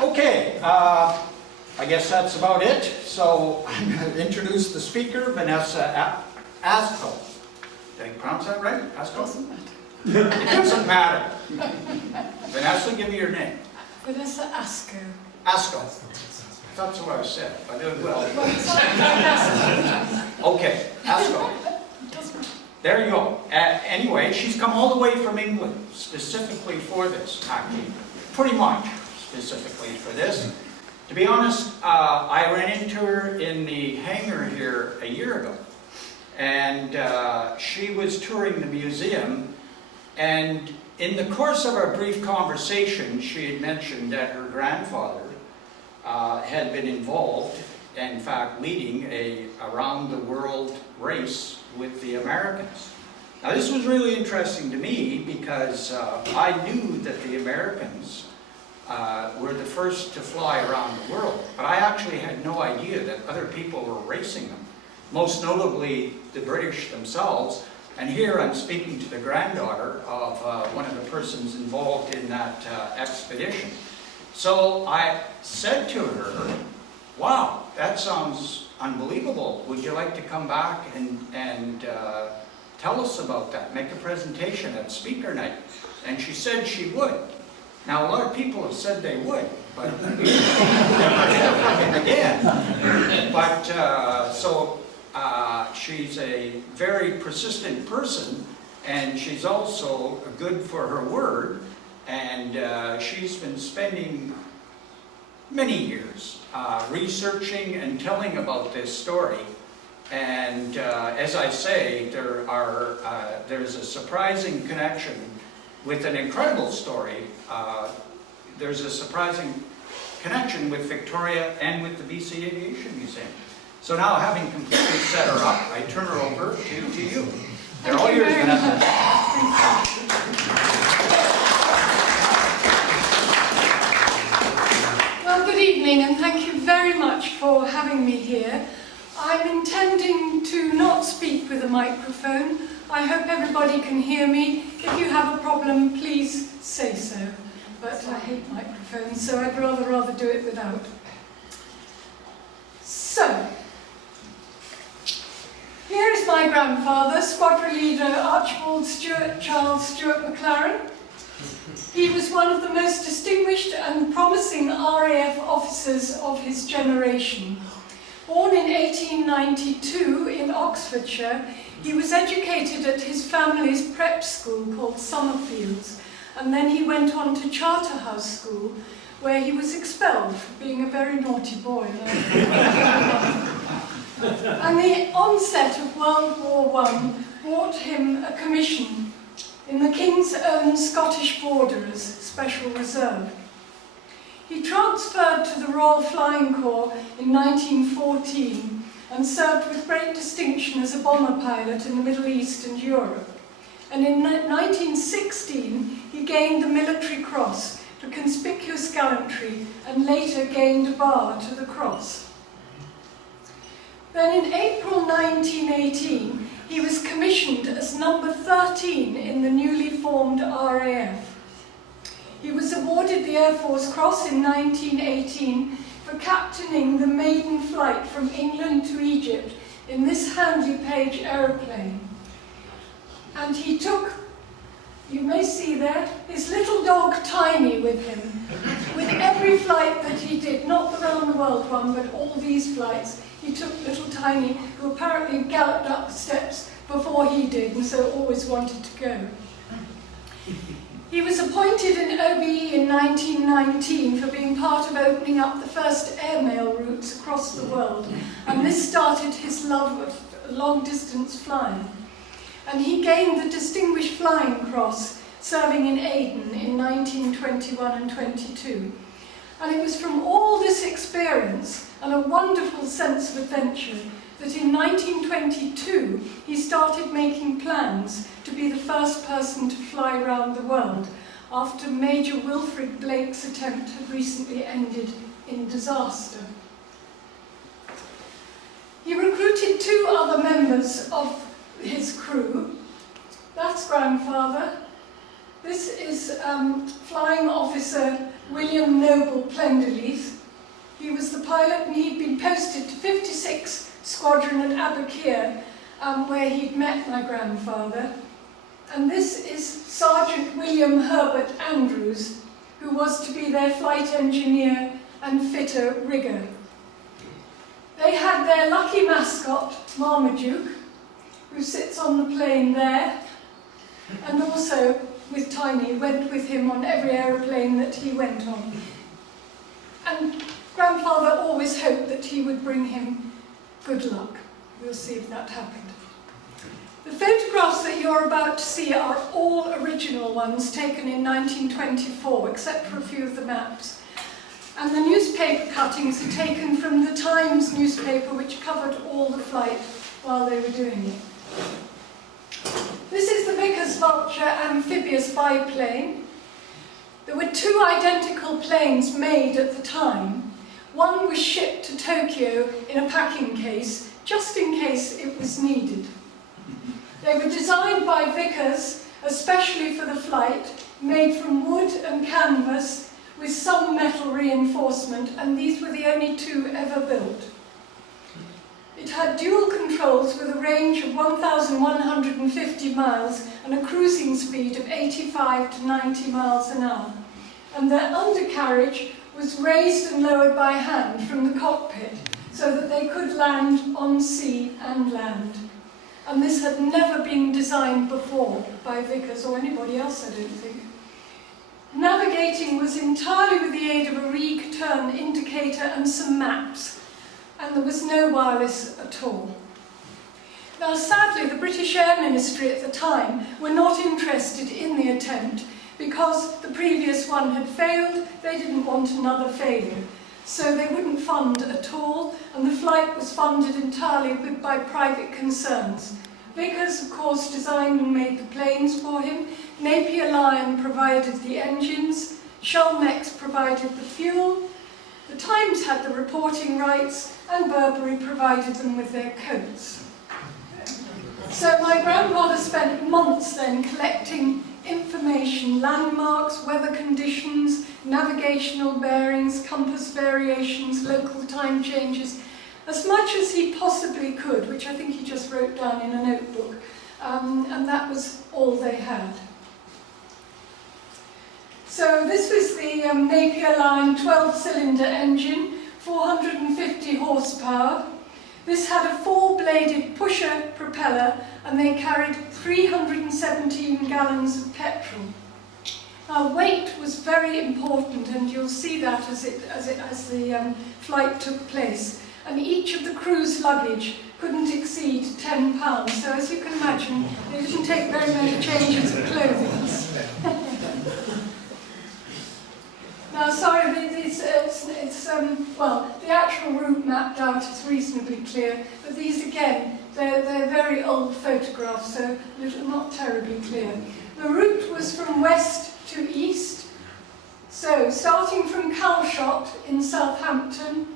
Okay, I guess that's about it. So I'm going to introduce the speaker, Vanessa Asko. Did I pronounce that right? Asko? Doesn't matter. It doesn't matter. Vanessa, give me your name. Vanessa Asko. Asko. That's what I said. I did well. Well, it's not Asko. Okay, Asko. It doesn't matter. There you go. Anyway, she's come all the way from England specifically for this, actually, pretty much specifically for this. To be honest, I ran into her in the hangar here a year ago, and she was touring the museum, and in the course of our brief conversation, she had mentioned that her grandfather had been involved, in fact, leading a around-the-world race with the Americans. Now, this was really interesting to me because I knew that the Americans were the first to fly around the world, but I actually had no idea that other people were racing them, most notably the British themselves. And here I'm speaking to the granddaughter of one of the persons involved in that expedition. So I said to her, wow, that sounds unbelievable. Would you like to come back and tell us about that, make a presentation at speaker night? And she said she would. Now, a lot of people have said they would, but again. But she's a very persistent person, and she's also good for her word, and she's been spending many years researching and telling about this story. And as I say, there's a surprising connection with an incredible story. There's a surprising connection with Victoria and with the BC Aviation Museum. So now, having completely set her up, I turn her over to you. They're all yours, Vanessa. Well, good evening, and thank you very much for having me here. I'm intending to not speak with a microphone. I hope everybody can hear me. If you have a problem, please say so. But I hate microphones, so I'd rather do it without. So, here is my grandfather, Squadron Leader Archibald Charles Stuart McLaren. He was one of the most distinguished and promising RAF officers of his generation. Born in 1892 in Oxfordshire, he was educated at his family's prep school called Summerfields, and then he went on to Charterhouse School, where he was expelled for being a very naughty boy. And the onset of World War I brought him a commission in the King's Own Scottish Borderers Special Reserve. He transferred to the Royal Flying Corps in 1914 and served with great distinction as a bomber pilot in the Middle East and Europe. And in 1916, he gained the Military Cross for conspicuous gallantry and later gained a bar to the cross. Then in April 1918, he was commissioned as number 13 in the newly formed RAF. He was awarded the Air Force Cross in 1918 for captaining the maiden flight from England to Egypt in this Handley Page aeroplane. And he took, you may see there, his little dog Tiny with him. With every flight that he did, not the round the world one, but all these flights, he took little Tiny, who apparently galloped up the steps before he did, and so always wanted to go. He was appointed in OBE in 1919 for being part of opening up the first airmail routes across the world, and this started his love of long-distance flying. And he gained the Distinguished Flying Cross, serving in Aden in 1921 and 22. And it was from all this experience and a wonderful sense of adventure that in 1922 he started making plans to be the first person to fly around the world, after Major Wilfrid Blake's attempt had recently ended in disaster. He recruited 2 other members of his crew. That's grandfather, This is Flying Officer William Noble Plenderleith. He was the pilot and he'd been posted to 56 Squadron at Abukir, where he'd met my grandfather. And this is Sergeant William Herbert Andrews, who was to be their flight engineer and fitter rigger. They had their lucky mascot, Marmaduke, who sits on the plane there, and also, with Tiny, went with him on every aeroplane that he went on. And Grandfather always hoped that he would bring him good luck. We'll see if that happened. The photographs that you're about to see are all original ones taken in 1924, except for a few of the maps. And the newspaper cuttings are taken from the Times newspaper, which covered all the flight while they were doing it. This is the Vickers Vulture amphibious biplane. There were two identical planes made at the time. One was shipped to Tokyo in a packing case, just in case it was needed. They were designed by Vickers, especially for the flight, made from wood and canvas with some metal reinforcement, and these were the only two ever built. It had dual controls with a range of 1,150 miles and a cruising speed of 85 to 90 miles an hour. And their undercarriage was raised and lowered by hand from the cockpit so that they could land on sea and land. And this had never been designed before by Vickers or anybody else, I don't think. Navigating was entirely with the aid of a Reeg turn indicator and some maps, and there was no wireless at all. Now, sadly, the British Air Ministry at the time were not interested in the attempt because the previous one had failed. They didn't want another failure, so they wouldn't fund at all, and the flight was funded entirely by private concerns. Vickers, of course, designed and made the planes for him. Napier Lion provided the engines. Chalmers provided the fuel. The Times had the reporting rights, and Burberry provided them with their coats. So my grandmother spent months then collecting information, landmarks, weather conditions, navigational bearings, compass variations, local time changes, as much as he possibly could, which I think he just wrote down in a notebook, and that was all they had. So this was the Napier Lion 12-cylinder engine, 450 horsepower. This had a 4-bladed pusher propeller, and they carried 317 gallons of petrol. Now, weight was very important, and you'll see that as the flight took place. And each of the crew's luggage couldn't exceed 10 pounds. So as you can imagine, they didn't take very many changes of clothing. Now, sorry, well, the actual route mapped out is reasonably clear, but these, again, they're very old photographs, so not terribly clear. The route was from west to east, so starting from Calshot in Southampton,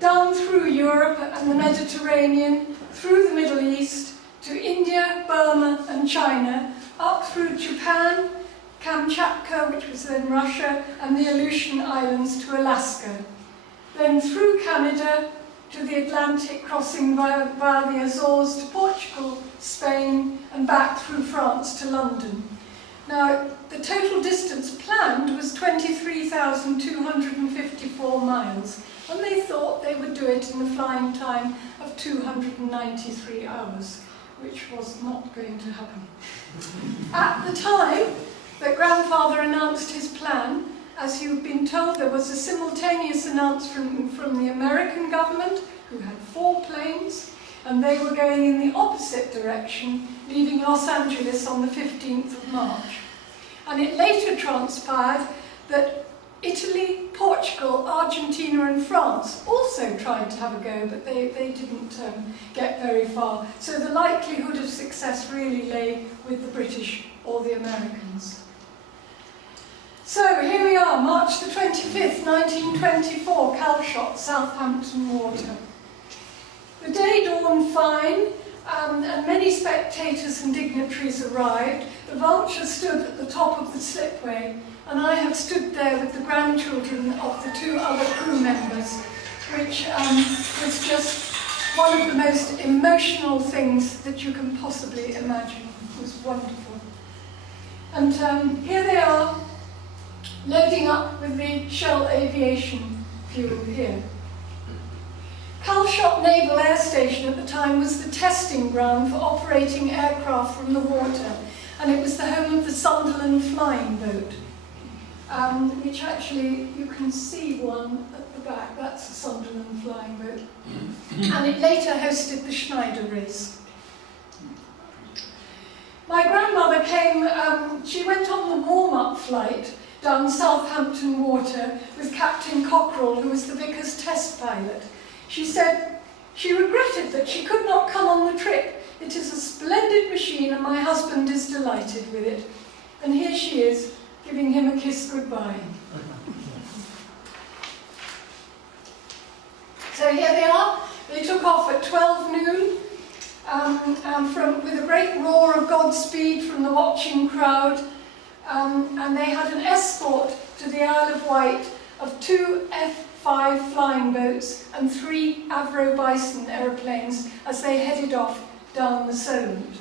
down through Europe and the Mediterranean, through the Middle East, to India, Burma and China, up through Japan, Kamchatka, which was then Russia, and the Aleutian Islands to Alaska. Then through Canada to the Atlantic, crossing via the Azores to Portugal, Spain, and back through France to London. Now, the total distance planned was 23,254 miles, and they thought they would do it in the flying time of 293 hours, which was not going to happen. At the time that Grandfather announced his plan, as you've been told, there was a simultaneous announcement from the American government, who had 4 planes, and they were going in the opposite direction, leaving Los Angeles on the 15th of March. And it later transpired that Italy, Portugal, Argentina and France also tried to have a go, but they didn't get very far. So the likelihood of success really lay with the British or the Americans. So here we are, March the 25th, 1924, Calshot, Southampton Water. The day dawned fine, and many spectators and dignitaries arrived. the Vulture stood at the top of the slipway, and I have stood there with the grandchildren of the 2 other crew members, which was just one of the most emotional things that you can possibly imagine. It was wonderful. And here they are, loading up with the Shell aviation fuel here. Calshot Naval Air Station at the time was the testing ground for operating aircraft from the water, and it was the home of the Sunderland flying boat, which actually you can see one at the back. That's the Sunderland flying boat. And it later hosted the Schneider race. My grandmother came, she went on the warm-up flight down Southampton Water with Captain Cockerell, who was the Vickers test pilot. She said she regretted that she could not come on the trip. It is a splendid machine and my husband is delighted with it. And here she is, giving him a kiss goodbye. So here they are. They took off at 12 noon with a great roar of Godspeed from the watching crowd. And they had an escort to the Isle of Wight of 2 F-5 flying boats and 3 Avro Bison aeroplanes as they headed off down the Solent.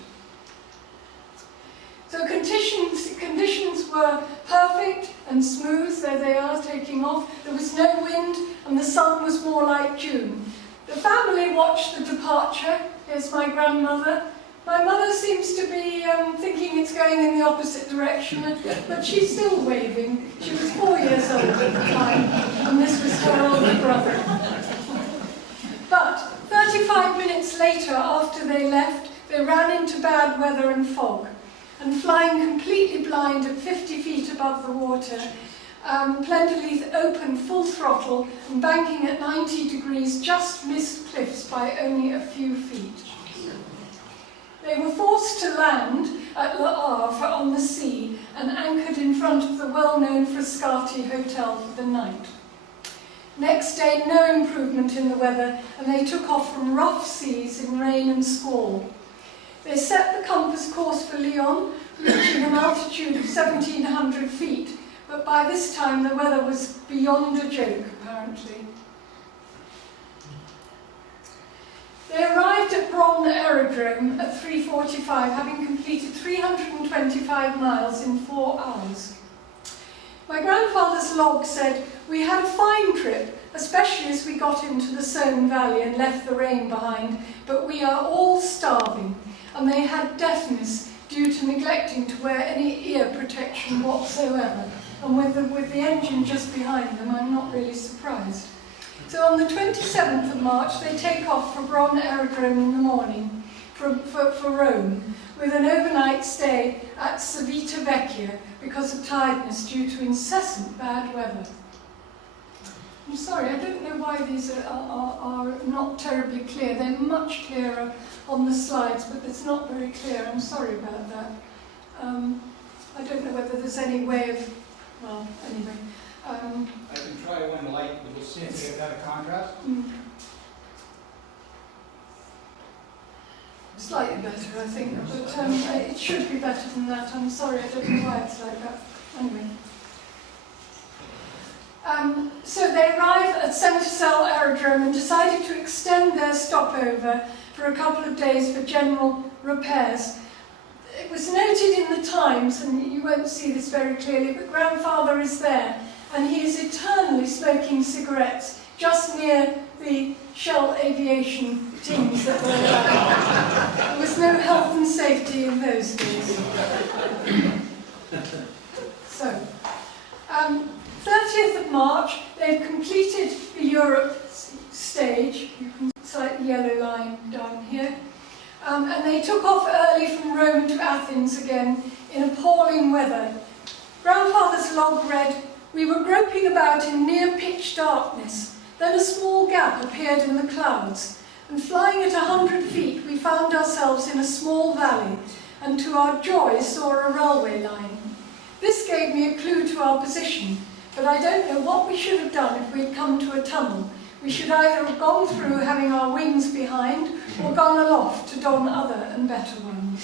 So conditions were perfect and smooth. There they are taking off. There was no wind and the sun was more like June. The family watched the departure. Here's my grandmother. My mother seems to be thinking it's going in the opposite direction, but she's still waving. She was 4 years old at the time, and this was her older brother. But 35 minutes later, after they left, they ran into bad weather and fog, and flying completely blind at 50 feet above the water, Plentyleith opened full throttle, and banking at 90 degrees just missed cliffs by only a few feet. They were forced to land at Le Havre on the sea and anchored in front of the well-known Frascati Hotel for the night. Next day, no improvement in the weather, and they took off from rough seas in rain and squall. They set the compass course for Lyon, reaching an altitude of 1,700 feet, but by this time the weather was beyond a joke, apparently. They arrived at Bron Aerodrome at 3:45, having completed 325 miles in 4 hours. My grandfather's log said, "We had a fine trip, especially as we got into the Somme Valley and left the rain behind, but we are all starving," and they had deafness due to neglecting to wear any ear protection whatsoever. And with the engine just behind them, I'm not really surprised. So on the 27th of March, they take off for Bron Aerodrome in the morning for Rome, with an overnight stay at Civitavecchia because of tiredness due to incessant bad weather. I'm sorry, I don't know why these are not terribly clear. They're much clearer on the slides, but it's not very clear. I'm sorry about that. I don't know whether there's any way of, well, anyway. I can try one light, we'll see if we have better contrast. Slightly better, I think, but it should be better than that. I'm sorry, I don't know why it's like that. Anyway. So they arrive at Centrecel Aerodrome and decided to extend their stopover for a couple of days for general repairs. It was noted in the Times, and you won't see this very clearly, but Grandfather is there, and he is eternally smoking cigarettes just near the Shell aviation teams that were there. There was no health and safety in those days. So, 30th of March, they've completed the Europe stage. You can see the yellow line down here. And they took off early from Rome to Athens again in appalling weather. Grandfather's log read, "We were groping about in near pitch darkness. Then a small gap appeared in the clouds, and flying at 100 feet, we found ourselves in a small valley, and to our joy saw a railway line. This gave me a clue to our position, but I don't know what we should have done if we had come to a tunnel. We should either have gone through having our wings behind or gone aloft to don other and better ones.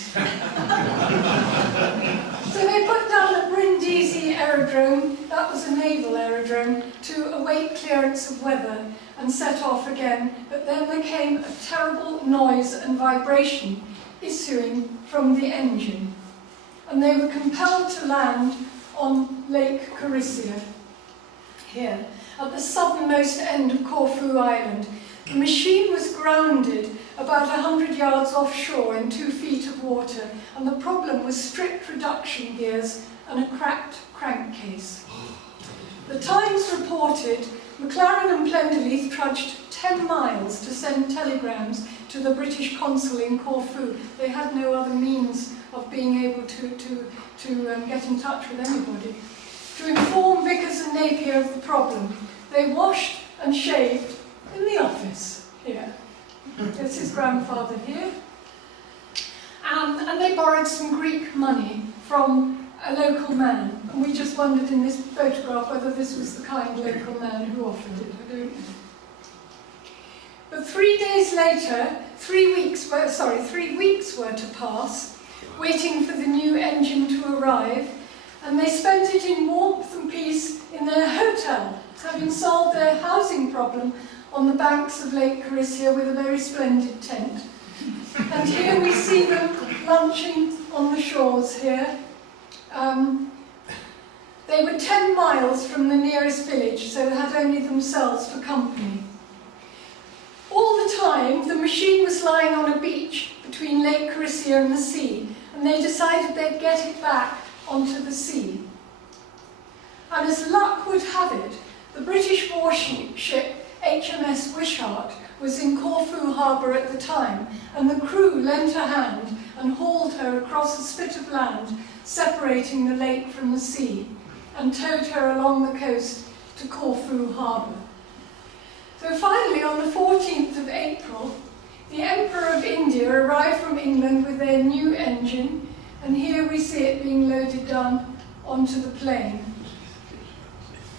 So they put down at Brindisi Aerodrome, that was a naval aerodrome, to await clearance of weather and set off again, but then there came a terrible noise and vibration issuing from the engine, and they were compelled to land on Lake Corycia, here, at the southernmost end of Corfu Island. The machine was grounded about 100 yards offshore in 2 feet of water, and the problem was stripped reduction gears and a cracked crankcase. The Times reported McLaren and Plenderleith trudged 10 miles to send telegrams to the British consul in Corfu. They had no other means of being able to get in touch with anybody. To inform Vickers and Napier of the problem, they washed and shaved in the office here. There's his grandfather here. And they borrowed some Greek money from a local man. And we just wondered in this photograph whether this was the kind local man who offered it. I don't know. But 3 days later, 3 weeks were to pass, waiting for the new engine to arrive, and they spent it in warmth and peace in their hotel, having solved their housing problem on the banks of Lake Corycia with a very splendid tent. And here we see them lunching on the shores here. They were 10 miles from the nearest village, so they had only themselves for company. All the time, the machine was lying on a beach between Lake Corycia and the sea, and they decided they'd get it back onto the sea. And as luck would have it, the British warship HMS Wishart was in Corfu harbour at the time, and the crew lent a hand and hauled her across a spit of land separating the lake from the sea, and towed her along the coast to Corfu harbour. So finally, on the 14th of April, the Emperor of India arrived from England with their new engine, and here we see it being loaded down onto the plane.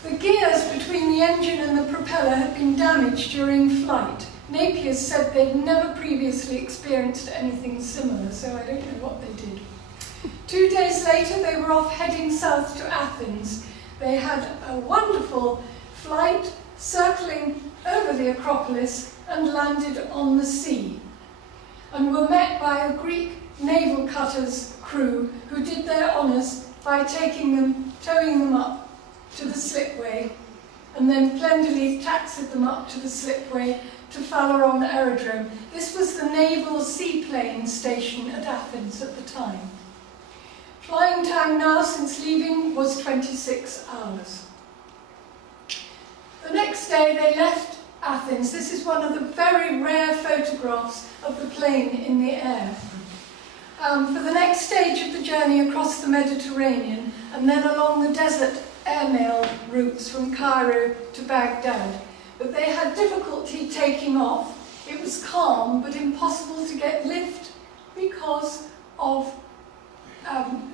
The gears between the engine and the propeller had been damaged during flight. Napier said they'd never previously experienced anything similar, so I don't know what they did. 2 days later, they were off heading south to Athens. They had a wonderful flight, circling over the Acropolis, and landed on the sea, and were met by a Greek naval cutter's crew who did their honours by towing them up to the slipway, and then Plenderleith taxied them up to the slipway to Phaleron Aerodrome. This was the naval seaplane station at Athens at the time. Flying time now since leaving was 26 hours. The next day they left Athens. This is one of the very rare photographs of the plane in the air. For the next stage of the journey across the Mediterranean, and then along the desert airmail routes from Cairo to Baghdad. But they had difficulty taking off. It was calm, but impossible to get lift because of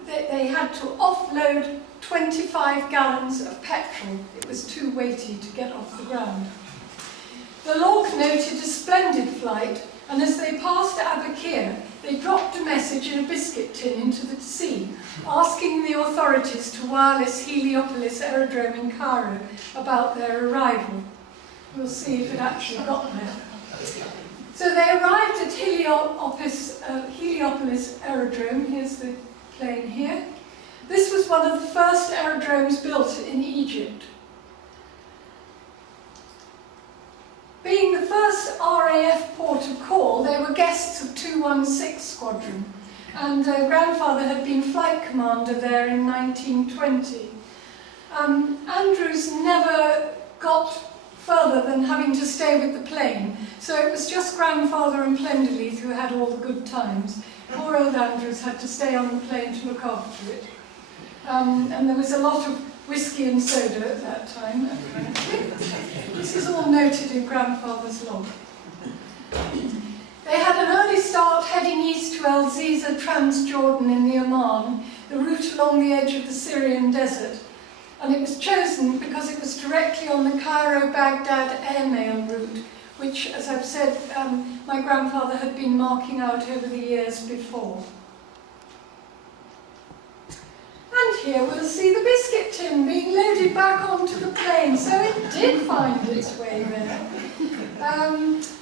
they had to offload 25 gallons of petrol. It was too weighty to get off the ground. The log noted a splendid flight, and as they passed Abukir, they dropped a message in a biscuit tin into the sea, asking the authorities to wireless Heliopolis Aerodrome in Cairo about their arrival. We'll see if it actually got there. So they arrived at Heliopolis Aerodrome. Here's the plane here. This was one of the first aerodromes built in Egypt. Being the first RAF port of call, they were guests of 216 Squadron, and grandfather had been flight commander there in 1920. Andrews never got further than having to stay with the plane, so it was just grandfather and Plenderleith who had all the good times. Poor old Andrews had to stay on the plane to look after it. And there was a lot of whiskey and soda at that time. This is all noted in grandfather's log. They had an early start heading east to El Ziza, Transjordan in the Oman, the route along the edge of the Syrian desert. And it was chosen because it was directly on the Cairo-Baghdad airmail route, which, as I've said, my grandfather had been marking out over the years before. And here we'll see the biscuit tin being loaded back onto the plane, so it did find its way there.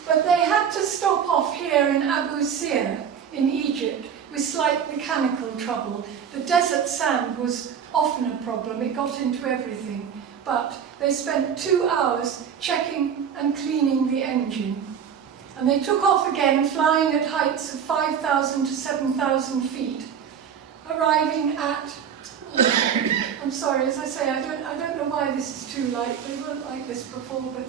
But they had to stop off here in Abu Sir in Egypt with slight mechanical trouble. The desert sand was often a problem, it got into everything. But they spent 2 hours checking and cleaning the engine. And they took off again, flying at heights of 5,000 to 7,000 feet, arriving at, I'm sorry, as I say, I don't know why this is too light. They weren't like this before, but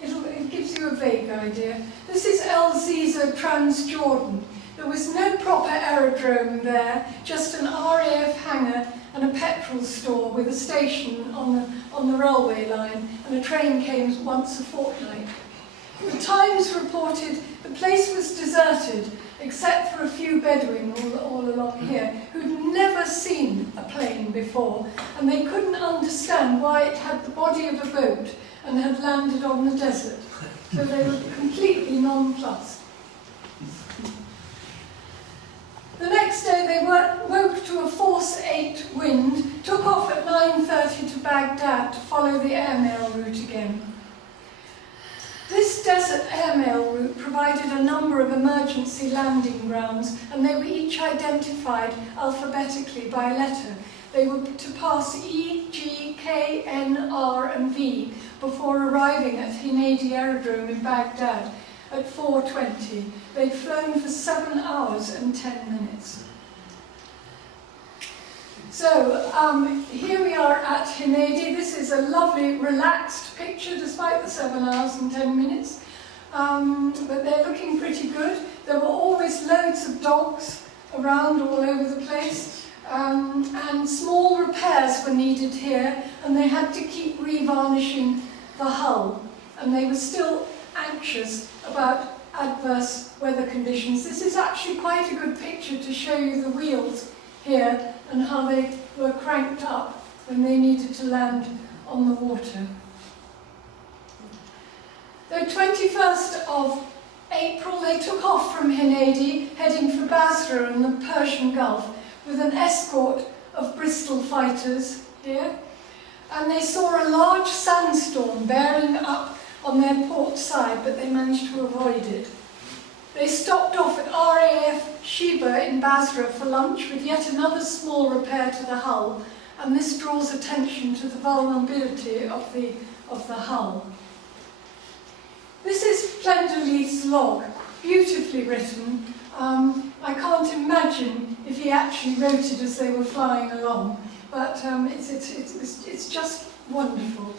it gives you a vague idea. This is El Ziza, Transjordan. There was no proper aerodrome there, just an RAF hangar and a petrol store with a station on the railway line, and a train came once a fortnight. The Times reported the place was deserted, except for a few Bedouin all along here, who'd never seen a plane before, and they couldn't understand why it had the body of a boat and had landed on the desert. So they were completely nonplussed. The next day they woke to a force 8 wind, took off at 9:30 to Baghdad to follow the airmail route again. This desert airmail route provided a number of emergency landing grounds, and they were each identified alphabetically by letter. They were to pass E, G, K, N, R and V before arriving at Hinadi Aerodrome in Baghdad at 4:20. They'd flown for 7 hours and 10 minutes. So here we are at Hinadi. This is a lovely, relaxed picture despite the 7 hours and 10 minutes. But they're looking pretty good. There were always loads of dogs around all over the place. And small repairs were needed here, and they had to keep revarnishing the hull. And they were still anxious about adverse weather conditions. This is actually quite a good picture to show you the wheels here and how they were cranked up when they needed to land on the water. The 21st of April they took off from Hinadi, heading for Basra and the Persian Gulf with an escort of Bristol fighters here, and they saw a large sandstorm bearing up on their port side, but they managed to avoid it. They stopped off at RAF Sheba in Basra for lunch with yet another small repair to the hull, and this draws attention to the vulnerability of the hull. This is Plenderleith's log, beautifully written. I can't imagine if he actually wrote it as they were flying along, but it's just wonderful.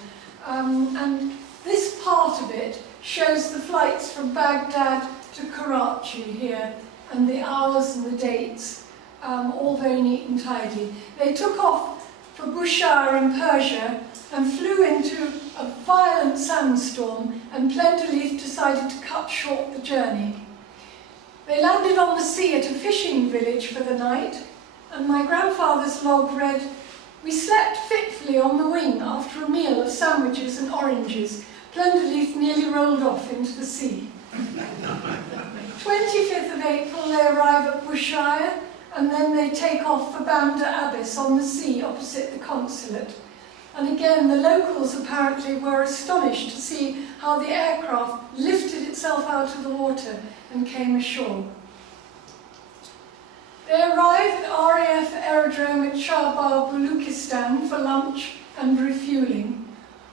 And this part of it shows the flights from Baghdad to Karachi here, and the hours and the dates, all very neat and tidy. They took off for Bushire in Persia and flew into a violent sandstorm, and Plenderleith decided to cut short the journey. They landed on the sea at a fishing village for the night, and my grandfather's log read, "We slept fitfully on the wing after a meal of sandwiches and oranges. Plenderleith nearly rolled off into the sea." 25th of April they arrive at Bushire, and then they take off for Bandar Abbas on the sea opposite the consulate. And again, the locals apparently were astonished to see how the aircraft lifted itself out of the water and came ashore. They arrive at RAF Aerodrome at Shahbar, Baluchistan for lunch and refuelling.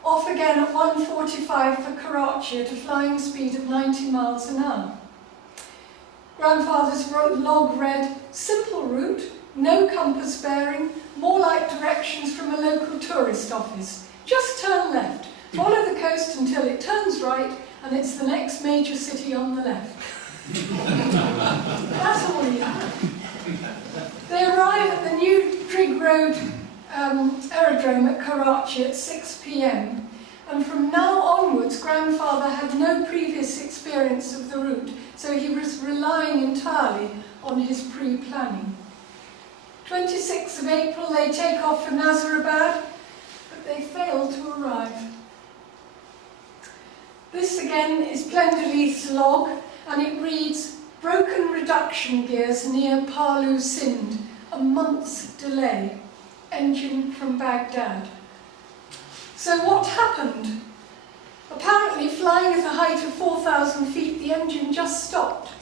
Off again at 1:45 for Karachi at a flying speed of 90 miles an hour. Grandfather's log read, "Simple route, no compass bearing, more like directions from a local tourist office. Just turn left, follow the coast until it turns right, and it's the next major city on the left." That's all you have. They arrive at the new Trig Road aerodrome at Karachi at 6 p.m. and from now onwards grandfather had no previous experience of the route, so he was relying entirely on his pre-planning. 26th of April they take off for Nazarabad, they failed to arrive. This again is Plenderleith's log, and it reads, broken reduction gears near Palu, Sindh, a month's delay, engine from Baghdad. So what happened? Apparently, flying at a height of 4,000 feet, the engine just stopped.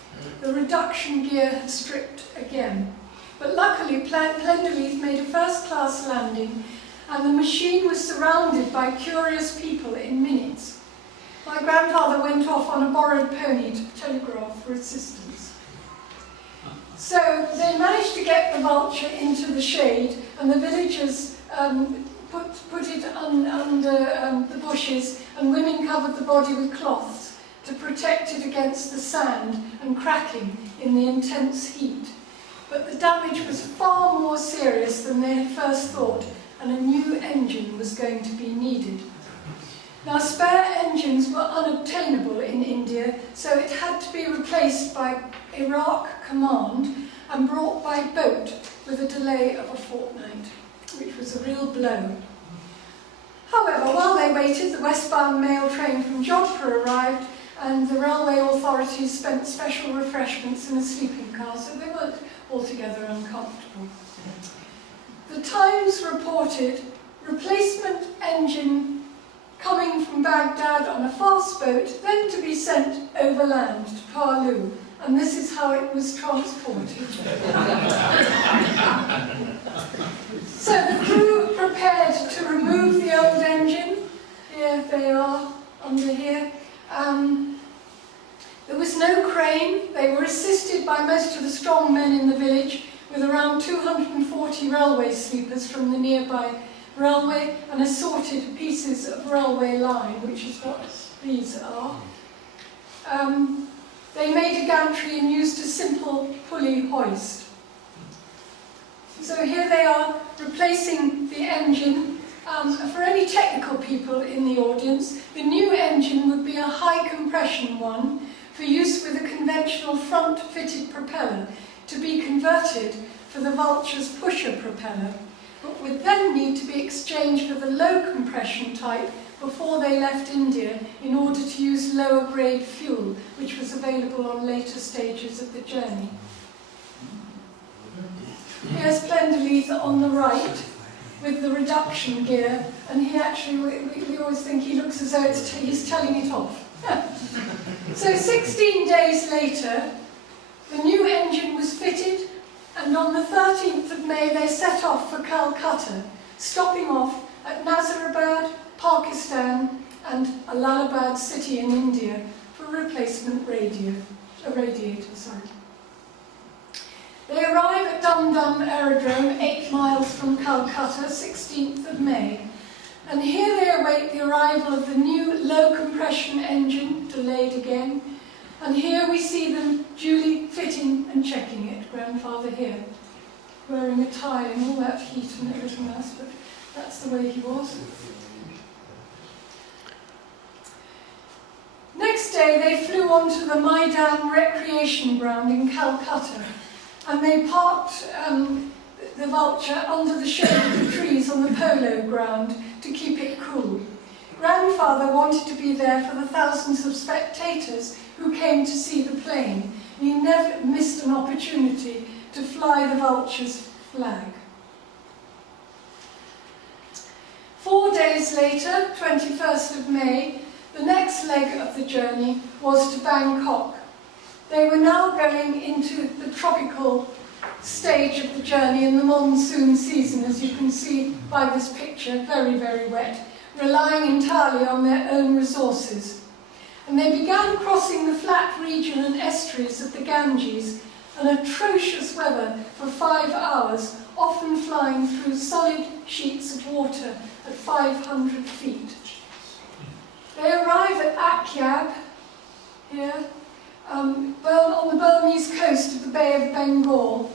The reduction gear had stripped again. But luckily, Plenderleith made a first-class landing, and the machine was surrounded by curious people in minutes. My grandfather went off on a borrowed pony to telegraph for assistance. So they managed to get the Vulture into the shade, and the villagers put it under the bushes, and women covered the body with cloths to protect it against the sand and cracking in the intense heat. But the damage was far more serious than they had first thought, and a new engine was going to be needed. Now, spare engines were unobtainable in India, so it had to be replaced by Iraq Command and brought by boat with a delay of a fortnight, which was a real blow. However, while they waited, the westbound mail train from Jodhpur arrived, and the railway authorities spent special refreshments in a sleeping car, so they weren't altogether uncomfortable. The Times reported replacement engine coming from Baghdad on a fast boat, then to be sent overland to Palu, and this is how it was transported. So the crew prepared to remove the old engine. Here they are, under here. There was no crane. They were assisted by most of the strong men in the village, with around 240 railway sleepers from the nearby railway and assorted pieces of railway line, which is what these are. They made a gantry and used a simple pulley hoist. So here they are replacing the engine. For any technical people in the audience, the new engine would be a high compression one for use with a conventional front-fitted propeller to be converted for the Vulture's pusher propeller, but would then need to be exchanged for the low compression type before they left India in order to use lower grade fuel, which was available on later stages of the journey. Here's Plenderleith on the right with the reduction gear, and he actually, we always think he looks as though he's telling it off. So 16 days later, the new engine was fitted, and on the 13th of May they set off for Calcutta, stopping off at Nazarabad, Pakistan, and Allahabad city in India for replacement radiator. They arrive at Dum Dum Aerodrome, 8 miles from Calcutta, 16th of May. And here they await the arrival of the new low compression engine, delayed again. And here we see them duly fitting and checking it. Grandfather here, wearing a tie and all that heat and everything else, but that's the way he was. Next day they flew on to the Maidan recreation ground in Calcutta, and they parked the Vulture under the shade of the trees on the polo ground to keep it cool. Grandfather wanted to be there for the thousands of spectators who came to see the plane, and he never missed an opportunity to fly the Vulture's flag. 4 days later, 21st of May, the next leg of the journey was to Bangkok. They were now going into the tropical stage of the journey in the monsoon season, as you can see by this picture, very, very wet, relying entirely on their own resources. And they began crossing the flat region and estuaries of the Ganges, and atrocious weather for 5 hours, often flying through solid sheets of water at 500 feet. They arrive at Akyab, here, on the Burmese coast of the Bay of Bengal,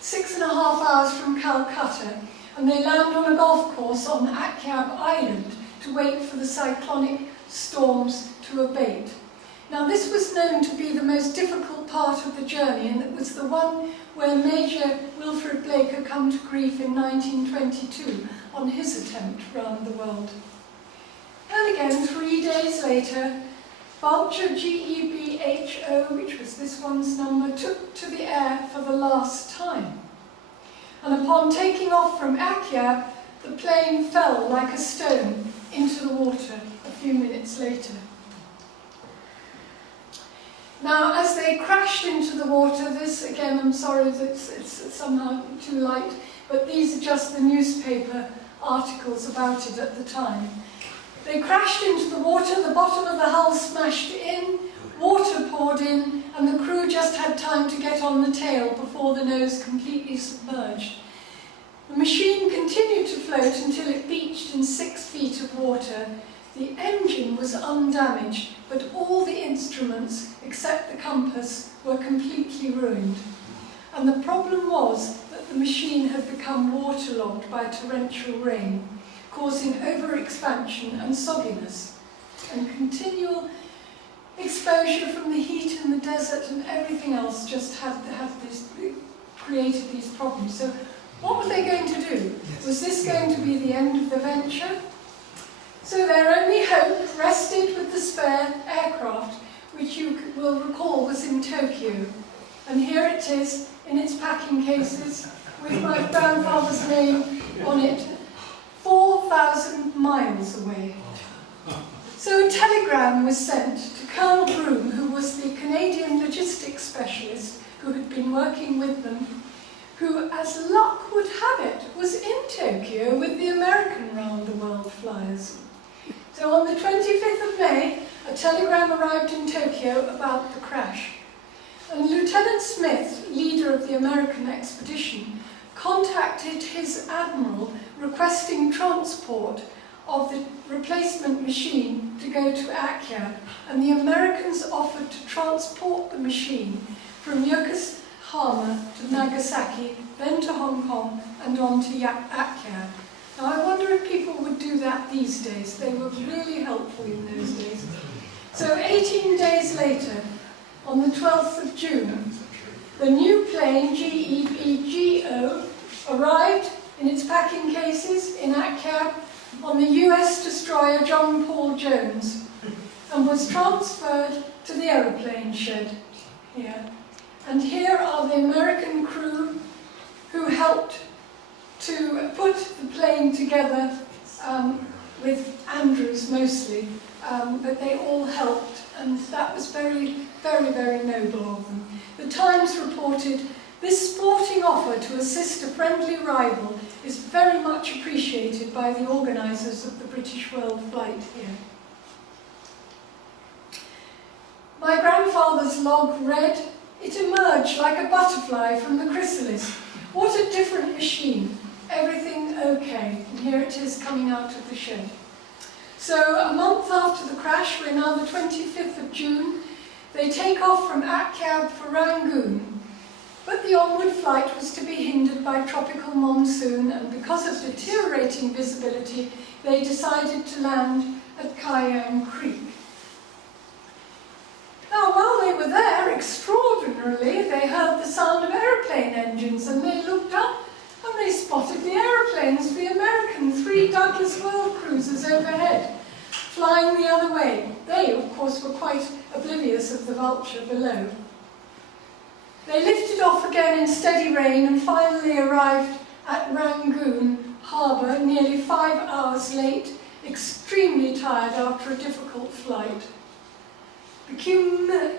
6.5 hours from Calcutta, and they land on a golf course on Akyab Island to wait for the cyclonic storms to abate. Now, this was known to be the most difficult part of the journey, and it was the one where Major Wilfred Blake had come to grief in 1922 on his attempt round the world. And again, 3 days later, Vulture GEBHO, which was this one's number, took to the air for the last time. And upon taking off from Akyab, the plane fell like a stone into the water a few minutes later. Now, as they crashed into the water, this, again, I'm sorry that it's somehow too light, but these are just the newspaper articles about it at the time. They crashed into the water, the bottom of the hull smashed in, water poured in, and the crew just had time to get on the tail before the nose completely submerged. The machine continued to float until it beached in 6 feet of water. The engine was undamaged, but all the instruments, except the compass, were completely ruined. And the problem was that the machine had become waterlogged by torrential rain, causing overexpansion and sogginess, and continual exposure from the heat in the desert and everything else just created these problems. So what were they going to do? Was this going to be the end of the venture? So their only hope rested with the spare aircraft, which you will recall was in Tokyo. And here it is in its packing cases with my grandfather's name on it, 4,000 miles away. So a telegram was sent to Colonel Broom, who was the Canadian logistics specialist who had been working with them, who, as luck would have it, was in Tokyo with the American round-the-world flyers. So on the 25th of May, a telegram arrived in Tokyo about the crash. And Lieutenant Smith, leader of the American expedition, contacted his admiral requesting transport of the replacement machine to go to Akyab, and the Americans offered to transport the machine from Yokohama to Nagasaki, then to Hong Kong, and on to Akyab. Now, I wonder if people would do that these days. They were really helpful in those days. So 18 days later, on the 12th of June, the new plane, GEBGO, arrived in its packing cases in Akyab on the US destroyer John Paul Jones, and was transferred to the aeroplane shed here. And here are the American crew who helped to put the plane together, with Andrews mostly, but they all helped, and that was very, very, very noble of them. The Times reported, "This sporting offer to assist a friendly rival is very much appreciated by the organisers of the British World flight here." My grandfather's log read, "It emerged like a butterfly from the chrysalis. What a different machine. Everything okay." And here it is coming out of the shed. So a month after the crash, we're now the 25th of June, they take off from Akyab for Rangoon. But the onward flight was to be hindered by tropical monsoon, and because of deteriorating visibility, they decided to land at Cayenne Creek. Now, while they were there, extraordinarily, they heard the sound of aeroplane engines, and they looked up and they spotted the aeroplanes of the American 3 Douglas World Cruisers overhead, flying the other way. They, of course, were quite oblivious of the Vulture below. They lifted off again in steady rain and finally arrived at Rangoon Harbour nearly 5 hours late, extremely tired after a difficult flight. The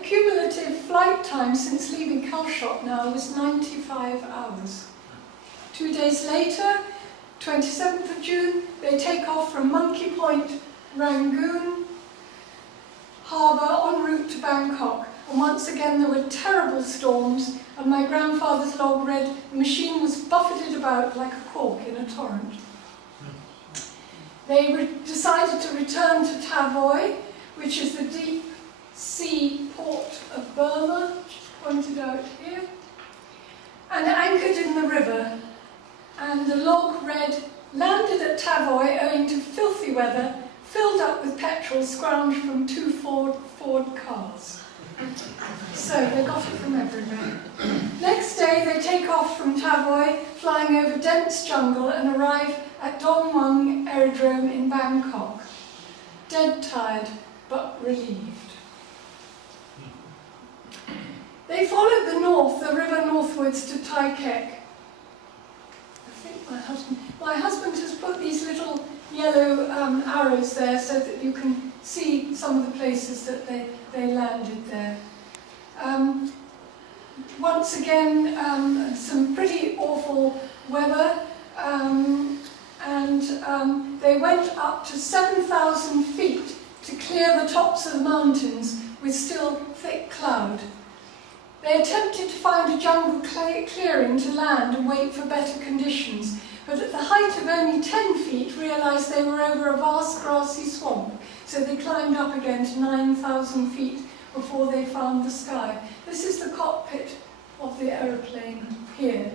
cumulative flight time since leaving Calshot now was 95 hours. 2 days later, 27th of June, they take off from Monkey Point, Rangoon Harbour en route to Bangkok. And once again there were terrible storms, and my grandfather's log read, "The machine was buffeted about like a cork in a torrent." They decided to return to Tavoy, which is the deep sea port of Burma, pointed out here, and anchored in the river. And the log read, "Landed at Tavoy owing to filthy weather, filled up with petrol scrounged from 2 Ford cars." So they got it from everywhere. Next day they take off from Tavoy, flying over dense jungle, and arrive at Dong Mueang Aerodrome in Bangkok. Dead tired, but relieved. They followed the river northwards to Tai Kek. I think my husband has put these little yellow arrows there so that you can see some of the places that they landed there. Once again, some pretty awful weather, and they went up to 7,000 feet to clear the tops of the mountains with still thick cloud. They attempted to find a jungle clearing to land and wait for better conditions, but at the height of only 10 feet realised they were over a vast grassy swamp, so they climbed up again to 9,000 feet before they found the sky. This is the cockpit of the aeroplane here,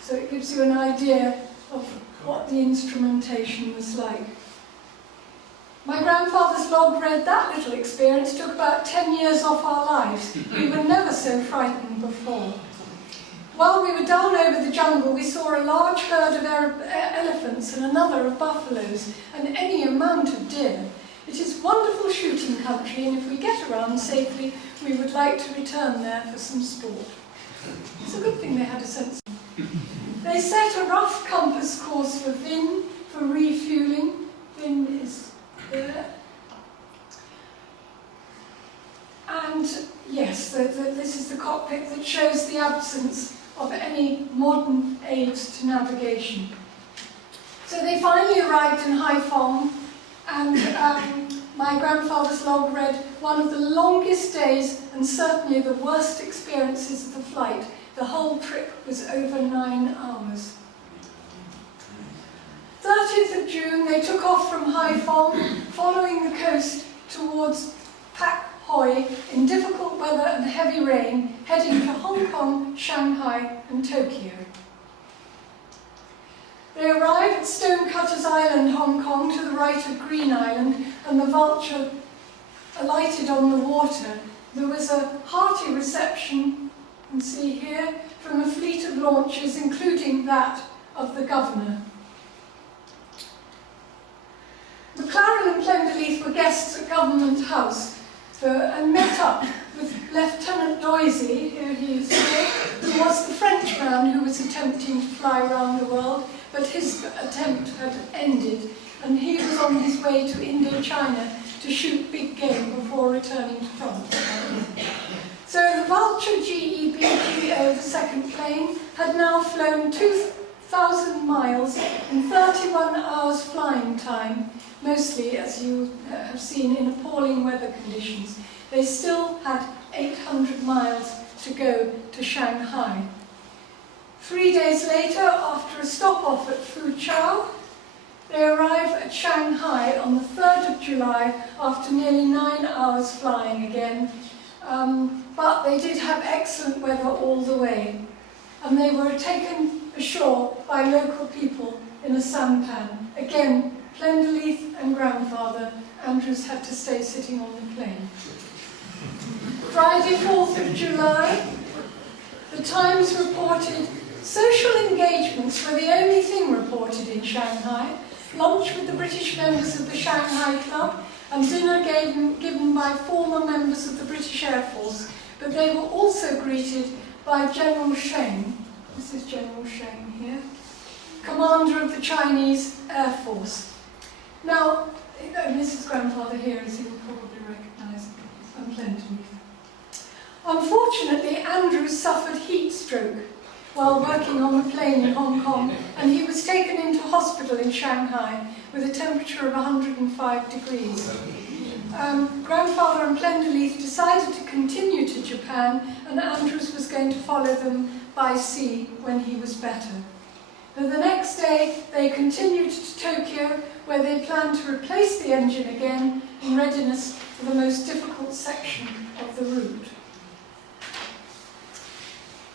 so it gives you an idea of what the instrumentation was like. My grandfather's log read that little experience took about 10 years off our lives. We were never so frightened before. While we were down over the jungle, we saw a large herd of elephants and another of buffaloes, and any amount of deer. It is wonderful shooting country, and if we get around safely, we would like to return there for some sport. It's a good thing they had a sense. They set a rough compass course for Vinh for refueling. Vinh is there. And yes, this is the cockpit that shows the absence of any modern aids to navigation. So they finally arrived in Haiphong, and my grandfather's log read one of the longest days and certainly the worst experiences of the flight. The whole trip was over 9 hours. 30th of June, they took off from Haiphong, following the coast towards Pak Hoi in difficult weather and heavy rain, heading to Hong Kong, Shanghai and Tokyo. They arrived at Stonecutters Island, Hong Kong, to the right of Green Island, and the Vulture alighted on the water. There was a hearty reception, you can see here, from a fleet of launches, including that of the governor. McLaren and Plenderleith were guests at Government House and met up with Lieutenant Doisy, here he is here, who was the Frenchman who was attempting to fly around the world, but his attempt had ended, and he was on his way to Indochina to shoot big game before returning to France. So the Vulture GEB-GO, the second plane, had now flown 2,000 miles in 31 hours flying time, mostly, as you have seen, in appalling weather conditions. They still had 800 miles to go to Shanghai. 3 days later, after a stop-off at Fuzhou, they arrive at Shanghai on the 3rd of July after nearly 9 hours flying again. But they did have excellent weather all the way, and they were taken ashore by local people in a sampan. Again, Plenderleith and grandfather, Andrews had to stay sitting on the plane. Friday, 4th of July, the Times reported social engagements were the only thing reported in Shanghai. Lunch with the British members of the Shanghai Club and dinner given by former members of the British Air Force, but they were also greeted by General Sheng. This is General Sheng here, commander of the Chinese Air Force. Now, Mrs. Grandfather here, as you will probably recognise, and Plenderleith. Unfortunately, Andrews suffered heat stroke while working on the plane in Hong Kong, and he was taken into hospital in Shanghai with a temperature of 105 degrees. Grandfather and Plenderleith decided to continue to Japan, and Andrews was going to follow them by sea when he was better. But the next day, they continued to Tokyo, where they planned to replace the engine again in readiness for the most difficult section of the route.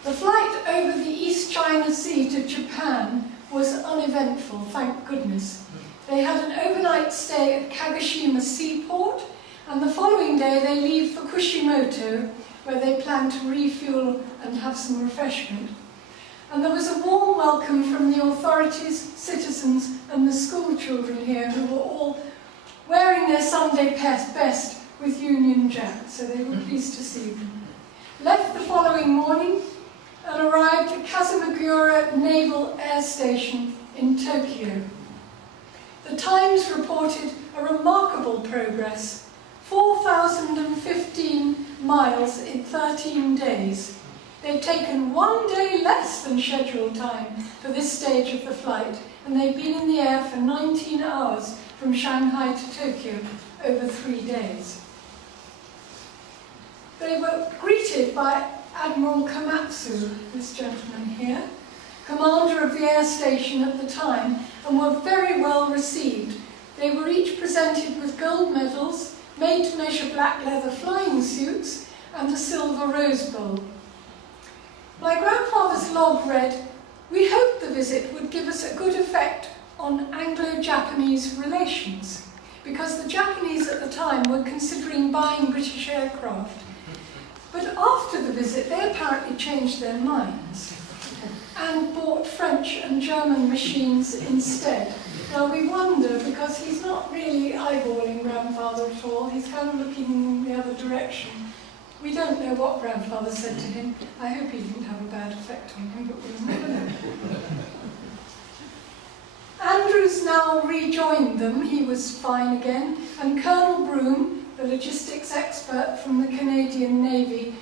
The flight over the East China Sea to Japan was uneventful, thank goodness. They had an overnight stay at Kagoshima Seaport, and the following day they leave for Kushimoto, where they planned to refuel and have some refreshment. And there was a warm welcome from the authorities, citizens and the school children here, who were all wearing their Sunday best with Union Jack, so they were pleased to see them. Left the following morning and arrived at Kazumagura Naval Air Station in Tokyo. The Times reported a remarkable progress, 4,015 miles in 13 days. They've taken 1 day less than scheduled time for this stage of the flight, and they've been in the air for 19 hours from Shanghai to Tokyo over 3 days. They were greeted by Admiral Komatsu, this gentleman here, commander of the air station at the time, and were very well received. They were each presented with gold medals, made-to-measure black leather flying suits, and a silver rose bowl. My grandfather's log read, "We hoped the visit would give us a good effect on Anglo-Japanese relations," because the Japanese at the time were considering buying British aircraft. But after the visit, they apparently changed their minds and bought French and German machines instead. Now we wonder, because he's not really eyeballing grandfather at all, he's kind of looking in the other direction. We don't know what grandfather said to him. I hope he didn't have a bad effect on him, but we'll never know. Andrews now rejoined them, he was fine again, and Colonel Broome, the logistics expert from the Canadian Navy,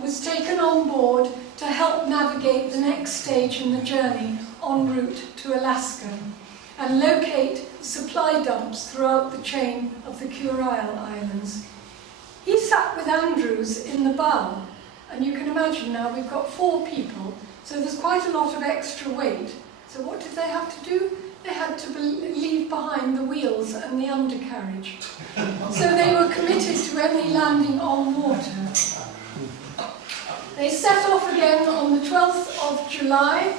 was taken on board to help navigate the next stage in the journey en route to Alaska and locate supply dumps throughout the chain of the Kurile Islands. He sat with Andrews in the bow, and you can imagine now we've got 4 people, so there's quite a lot of extra weight. So what did they have to do? They had to leave behind the wheels and the undercarriage. So they were committed to any landing on water. They set off again on the 12th of July,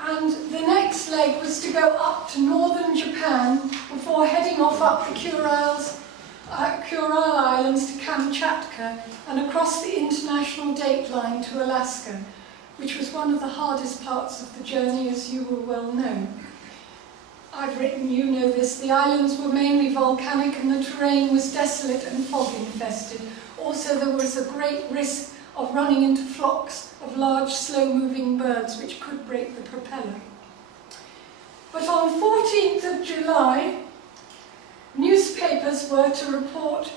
and the next leg was to go up to northern Japan before heading off up the Kurile Islands to Kamchatka and across the international date line to Alaska, which was one of the hardest parts of the journey, as you will well know. I've written, you know this, the islands were mainly volcanic and the terrain was desolate and fog-infested. Also, there was a great risk of running into flocks of large, slow-moving birds which could break the propeller. But on 14th of July, newspapers were to report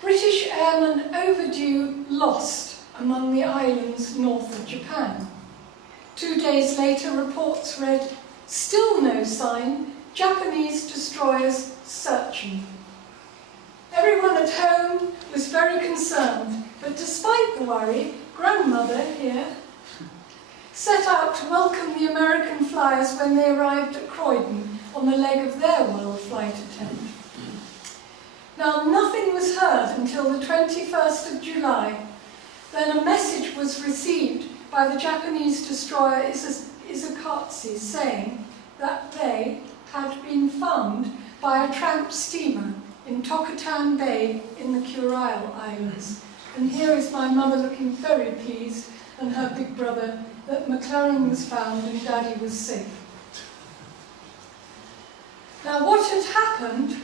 British airmen overdue lost among the islands north of Japan. 2 days later, reports read, "Still no sign, Japanese destroyers searching." Everyone at home was very concerned, but despite the worry, grandmother here set out to welcome the American flyers when they arrived at Croydon on the leg of their world flight attempt. Now, nothing was heard until the 21st of July. Then a message was received by the Japanese destroyer Izukatsu saying that they had been found by a tramp steamer in Tokatan Bay in the Kurile Islands. And here is my mother looking very pleased, and her big brother, that McLaren was found and Daddy was safe. Now what had happened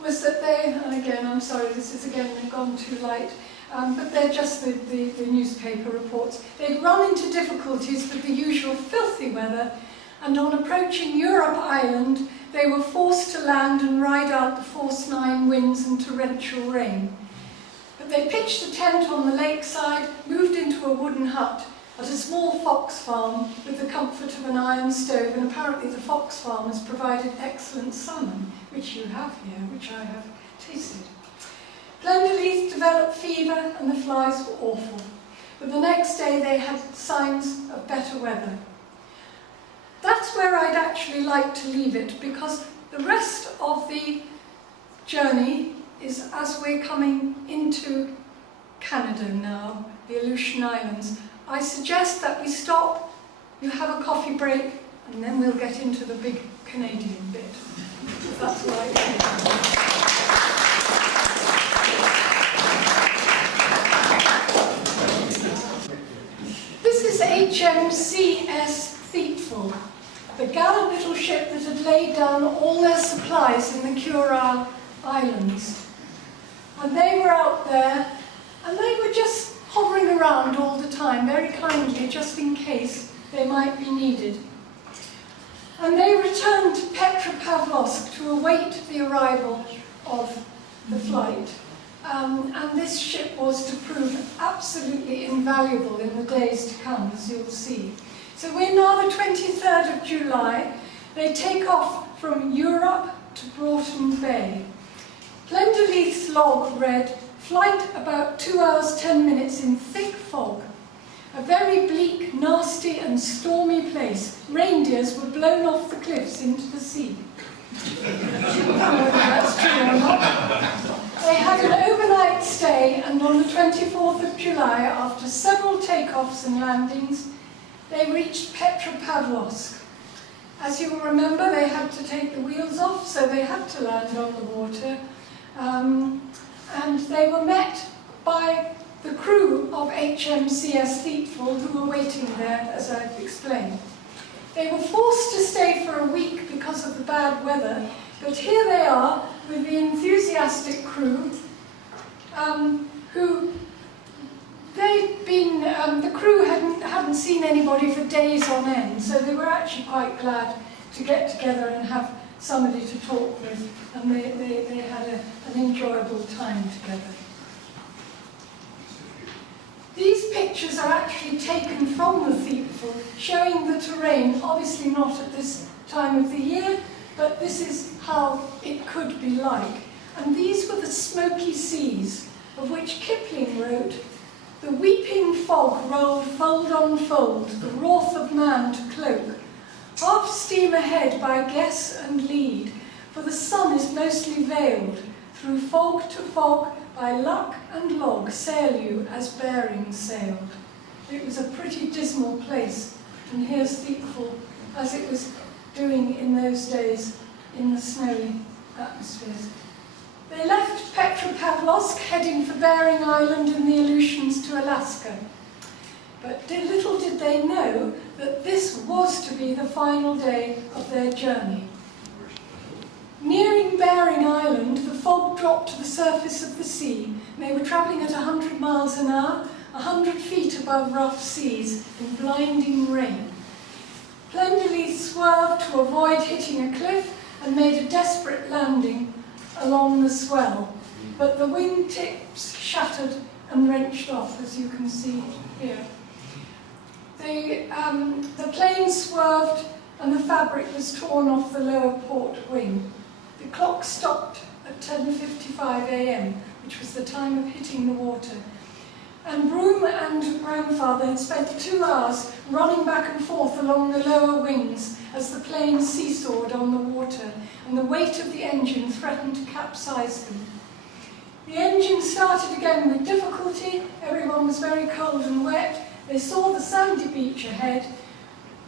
was that they, and again I'm sorry this is again gone too light, but they're just the newspaper reports. They'd run into difficulties with the usual filthy weather, and on approaching Europe Island they were forced to land and ride out the force 9 winds and torrential rain. But they pitched a tent on the lakeside, moved into a wooden hut at a small fox farm with the comfort of an iron stove, and apparently the fox farmers provided excellent salmon, which you have here, which I have tasted. Glendoleith developed fever and the flies were awful, but the next day they had signs of better weather. That's where I'd actually like to leave it, because the rest of the journey is as we're coming into Canada now, the Aleutian Islands. I suggest that we stop, you have a coffee break, and then we'll get into the big Canadian bit, if that's all right. This is supplies in the Kurile Islands. And they were out there, and they were just hovering around all the time, very kindly, just in case they might be needed. And they returned to Petropavlovsk to await the arrival of the flight. And this ship was to prove absolutely invaluable in the days to come, as you'll see. So we're now the 23rd of July. They take off from Europe to Broughton Bay. Plenderleith's log read, "Flight about 2 hours 10 minutes in thick fog. A very bleak, nasty and stormy place. Reindeers were blown off the cliffs into the sea." I don't know whether that's true or not. They had an overnight stay, and on the 24th of July, after several takeoffs and landings, they reached Petropavlovsk. As you will remember, they had to take the wheels off, so they had to land on the water. And they were met by the crew of HMCS Thiepval, who were waiting there, as I've explained. They were forced to stay for a week because of the bad weather, but here they are with the enthusiastic crew, who they'd been, the crew hadn't seen anybody for days on end, so they were actually quite glad to get together and have somebody to talk with, and they had an enjoyable time together. These pictures are actually taken from the Thiepval, showing the terrain, obviously not at this time of the year, but this is how it could be like. And these were the smoky seas, of which Kipling wrote, "The weeping fog rolled fold on fold, the wrath of man to cloak. Half steam ahead by guess and lead, for the sun is mostly veiled. Through fog to fog, by luck and log, sail you as Bering sailed." It was a pretty dismal place, and here's Thiepval as it was doing in those days in the snowy atmospheres. They left Petropavlovsk, heading for Bering Island and the Aleutians to Alaska. But little did they know that this was to be the final day of their journey. Nearing Bering Island, the fog dropped to the surface of the sea. They were travelling at 100 miles an hour, 100 feet above rough seas, in blinding rain. Plenderleith swerved to avoid hitting a cliff and made a desperate landing along the swell. But the wing tips shattered and wrenched off, as you can see here. The plane swerved and the fabric was torn off the lower port wing. The clock stopped at 10:55 a.m., which was the time of hitting the water. And Broom and grandfather had spent 2 hours running back and forth along the lower wings as the plane seesawed on the water, and the weight of the engine threatened to capsize them. The engine started again with difficulty. Everyone was very cold and wet. They saw the sandy beach ahead,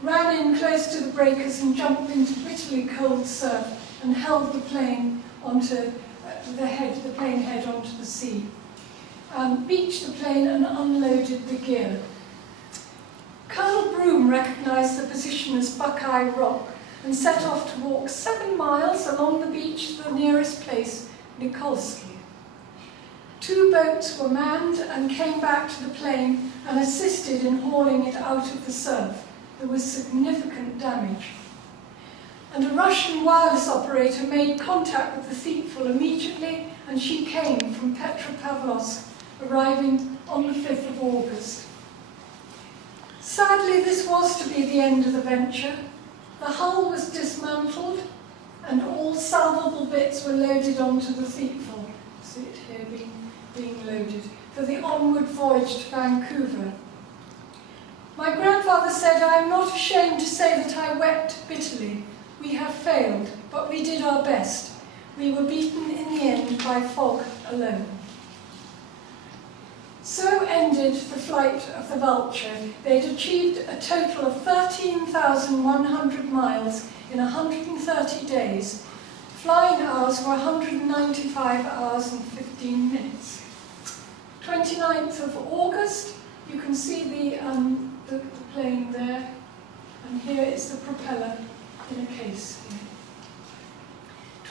ran in close to the breakers and jumped into bitterly cold surf and held the plane onto the plane head onto the sea. Beached the plane and unloaded the gear. Colonel Broom recognised the position as Buckeye Rock and set off to walk 7 miles along the beach to the nearest place, Nikolsky. 2 boats were manned and came back to the plane and assisted in hauling it out of the surf. There was significant damage. And a Russian wireless operator made contact with the Thiepval immediately, and she came from Petropavlovsk, arriving on the 5th of August. Sadly, this was to be the end of the venture. The hull was dismantled, and all salvable bits were loaded onto the Thiepval. See it here being loaded for the onward voyage to Vancouver. My grandfather said, "I am not ashamed to say that I wept bitterly. We have failed, but we did our best. We were beaten in the end by fog alone." So ended the flight of the Vulture. They'd achieved a total of 13,100 miles in 130 days. Flying hours were 195 hours and 15 minutes. 29th of August, you can see the plane there, and here is the propeller in a case.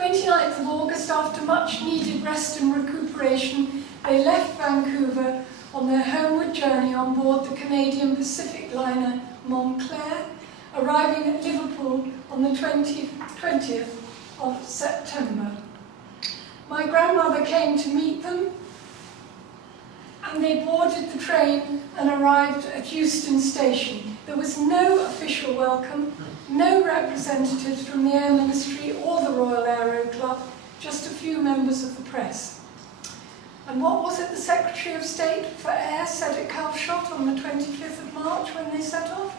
29th of August, after much needed rest and recuperation, they left Vancouver on their homeward journey on board the Canadian Pacific liner Montclair, arriving at Liverpool on the 20th of September. My grandmother came to meet them, and they boarded the train and arrived at Euston Station. There was no official welcome, no representatives from the Air Ministry or the Royal Aero Club, just a few members of the press. And what was it the Secretary of State for Air said at Calshot on the 25th of March when they set off?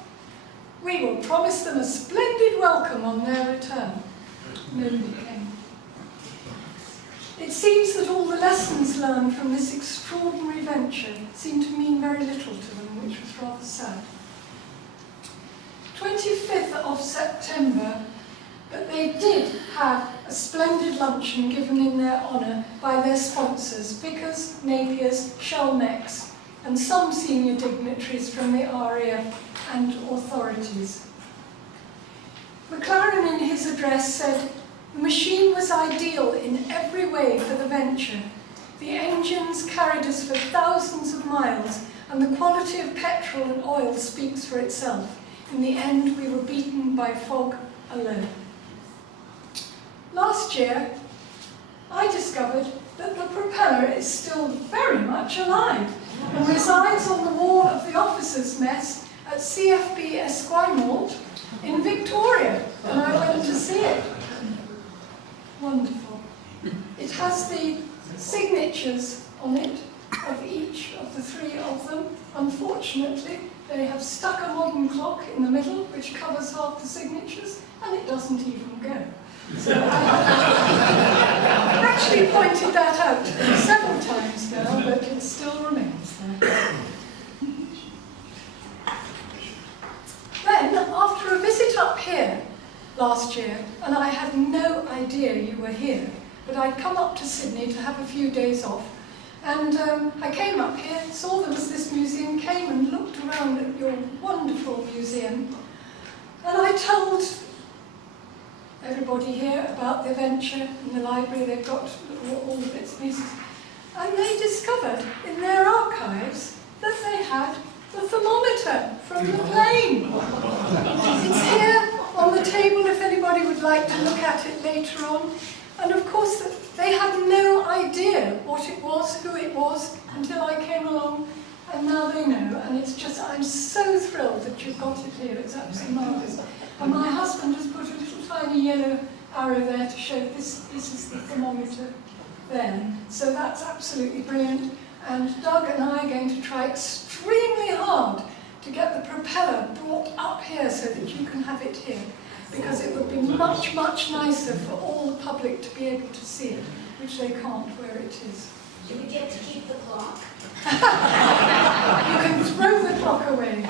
"We will promise them a splendid welcome on their return." Nobody came. It seems that all the lessons learned from this extraordinary venture seemed to mean very little to them, which was rather sad. 25th of September, but they did have a splendid luncheon given in their honour by their sponsors, Vickers, Napier's, Shellmex, and some senior dignitaries from the RAF and authorities. McLaren in his address said, "The machine was ideal in every way for the venture. The engines carried us for thousands of miles, and the quality of petrol and oil speaks for itself. In the end, we were beaten by fog alone." Last year, I discovered that the propeller is still very much alive and resides on the wall of the officers' mess at CFB Esquimalt in Victoria, and I went to see it. Wonderful. It has the signatures on it of each of the three of them. Unfortunately, they have stuck a modern clock in the middle, which covers half the signatures, and it doesn't even go. So I actually pointed that out several times now, but it still remains there. Then, after a visit up here last year, and I had no idea you were here, but I'd come up to Sydney to have a few days off, and I came up here, saw there was this museum, came and looked around at your wonderful museum, and I told everybody here about the venture in the library. They've got all the bits and pieces, and they discovered in their archives that they had the thermometer from the plane. It's here on the table if anybody would like to look at it later on. And of course, they had no idea what it was, who it was, until I came along, and now they know. And it's just, I'm so thrilled that you've got it here. It's absolutely marvellous. And my husband has put a little tiny yellow arrow there to show this is the thermometer there. So that's absolutely brilliant. And Doug and I are going to try extremely hard to get the propeller brought up here so that you can have it here, because it would be much, much nicer for all the public to be able to see it, which they can't where it is. Do we get to keep the clock? You can throw the clock away.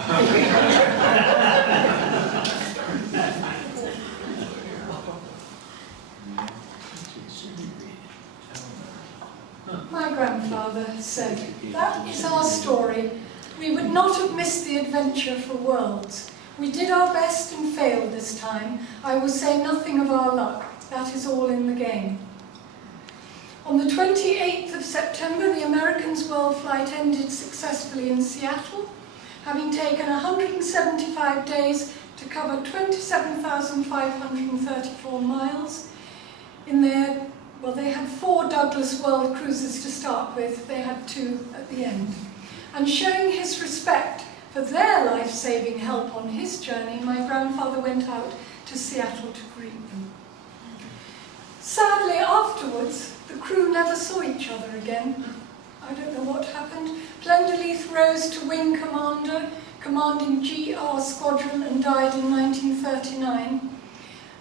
My grandfather said, "That is our story. We would not have missed the adventure for worlds. We did our best and failed this time. I will say nothing of our luck. That is all in the game." On the 28th of September, the Americans' world flight ended successfully in Seattle, having taken 175 days to cover 27,534 miles in their, well, they had 4 Douglas World cruises to start with. They had 2 at the end. And showing his respect for their life-saving help on his journey, my grandfather went out to Seattle to greet them. Sadly, afterwards, the crew never saw each other again. I don't know what happened. Plenderleith rose to Wing Commander, commanding GR Squadron, and died in 1939.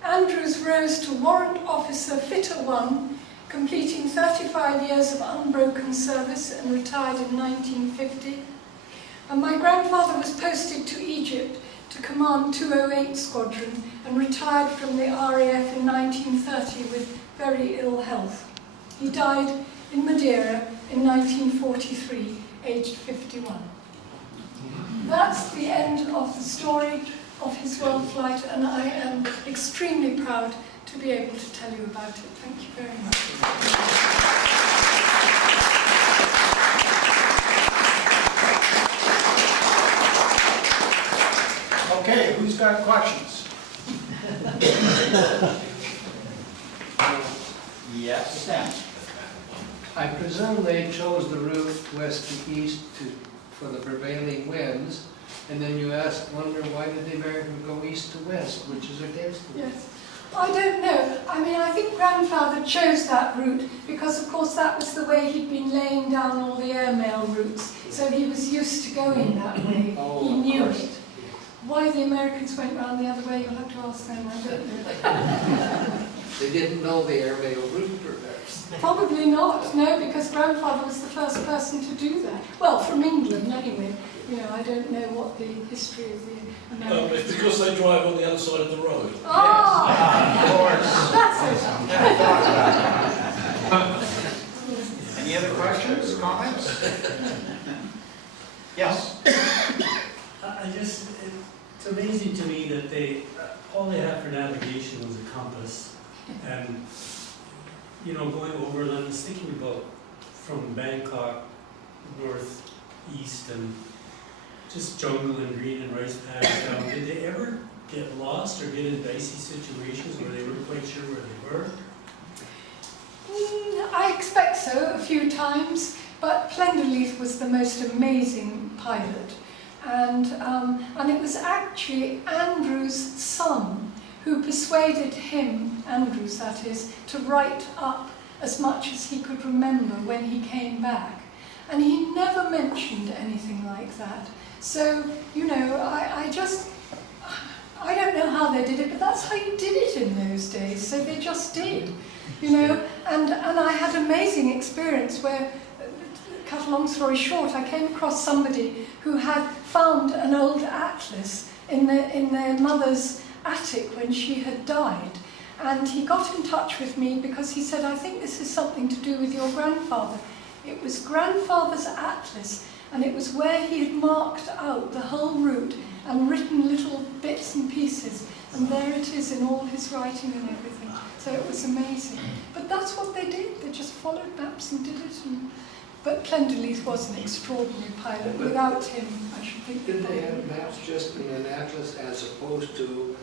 Andrews rose to Warrant Officer Fitter 1, completing 35 years of unbroken service, and retired in 1950. And my grandfather was posted to Egypt to command 208 Squadron and retired from the RAF in 1930 with very ill health. He died in Madeira in 1943, aged 51. That's the end of the story of his world flight, and I am extremely proud to be able to tell you about it. Thank you very much. Okay, who's got questions? Yes, Sam. I presume they chose the route west to east for the prevailing winds, and then you wonder why did the Americans go east to west, which is against the wind? Yes. I don't know. I mean, I think Grandfather chose that route because, of course, that was the way he'd been laying down all the airmail routes, so he was used to going that way. Oh, He of knew course. it. Why the Americans went round the other way, you'll have to ask them, I don't know. They didn't know the airmail route, perhaps. Probably not, no, because Grandfather was the first person to do that. Well, from England, anyway. You know, I don't know what the history of the Americans... It's because they drive on the other side of the road. Ah! Of course. That's it. Any other questions, comments? Yes. It's amazing to me that all they had for navigation was a compass, and going overland. I was thinking about from Bangkok northeast and just jungle and green and rice paddies down. Did they ever get lost or get in dicey situations where they weren't quite sure where they were? I expect so, a few times, but Plenderleaf was the most amazing pilot. And it was actually Andrew's son who persuaded him, Andrews that is, to write up as much as he could remember when he came back. And he never mentioned anything like that. So, I don't know how they did it, but that's how you did it in those days. So they just did, And I had amazing experience where, cut a long story short, I came across somebody who had found an old atlas in their mother's attic when she had died. And he got in touch with me because he said, I think this is something to do with your grandfather. It was Grandfather's atlas, and it was where he had marked out the whole route and written little bits and pieces. And there it is in all his writing and everything. So it was amazing. But that's what they did. They just followed maps and did it. But Plenderleaf was an extraordinary pilot. Without him, I should think... Did they have maps just in an atlas as opposed to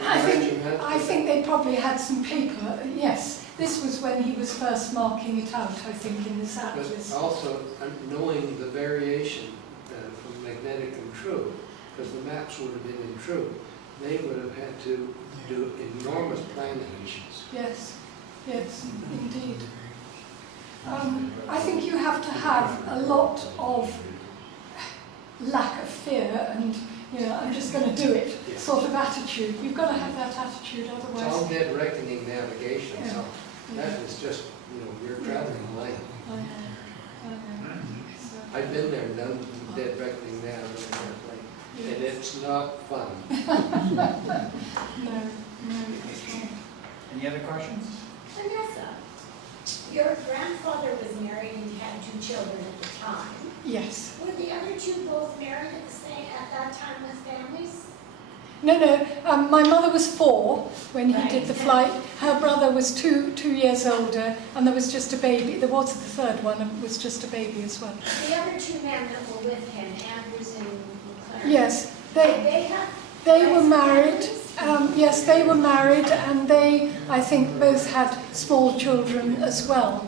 I think they probably had some paper, yes. This was when he was first marking it out, I think, in this atlas. But also knowing the variation from magnetic and true, because the maps would have been in true, they would have had to do enormous planations. Yes, yes, indeed. I think you have to have a lot of lack of fear and, I'm just going to do it sort of attitude. You've got to have that attitude, It's all otherwise... dead reckoning navigation, Yeah. so that was just, you're traveling light. I know. So, I've been there and done dead reckoning nav on an airplane, and it's not fun. no, it's not. Any other questions? Vanessa, your grandfather was married and he had 2 children at the time. Yes. Were the other 2 both married at that time with families? No, my mother was 4 when he Right. did the flight. Her brother was 2 years older, and there was just a baby. There was the 3rd one, and was just a baby as well. The other 2 men that were with him, Andrews and McLaren. Yes, They were married. Yes, they were married, and they, I think, both had small children as well.